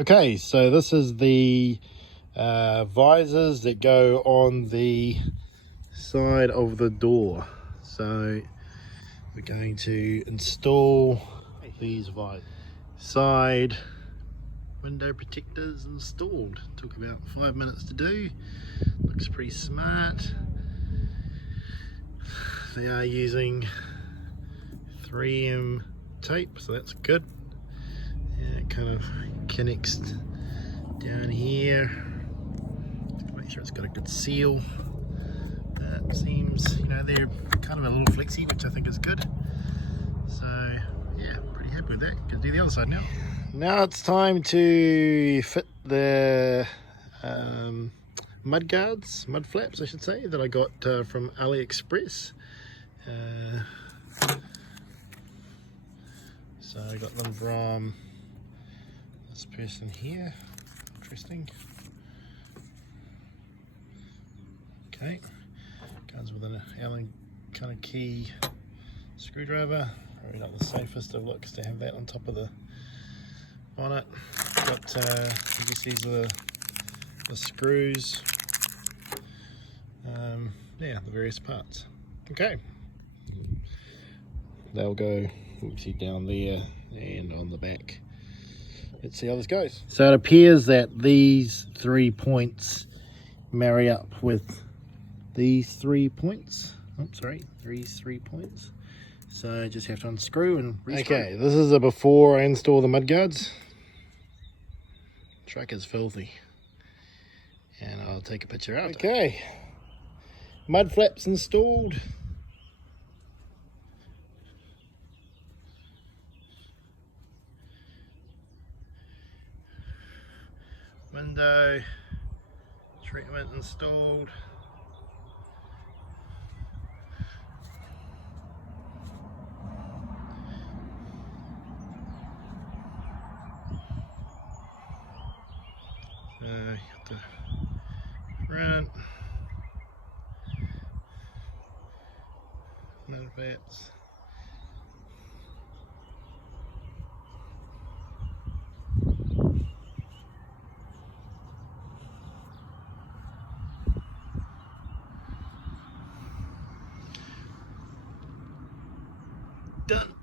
Okay, so this is the visors that go on the side of the door. So we're going to install these visors. Side window protectors installed. Took about 5 minutes to do. Looks pretty smart. They are using 3M tape, so that's good. Yeah, it kind of connects down here. Make sure it's got a good seal. It seems, they're kind of a little flexy, which I think is good. So yeah, pretty happy with that. Gonna do the other side now. Now it's time to fit the mud guards, mud flaps I should say, that I got from Alixpress. So I got them from this person here. Interesting. Okay, comes with an Allen kind of key screwdriver. Probably not the safest of looks to have that on top of the bonnet. Got I guess these are the screws. Yeah, the various parts. Okay, they'll go obviously down there and on the back. Let's see how this goes. So it appears that these 3 points marry up with these 3 points. Oh, sorry, these 3 points. So I just have to unscrew and re-screw. Okay, this is a before I install the mudguards. Truck is filthy. And I'll take a picture after. Okay, mud flaps installed. Window treatment installed. Got the front mud flaps. Done.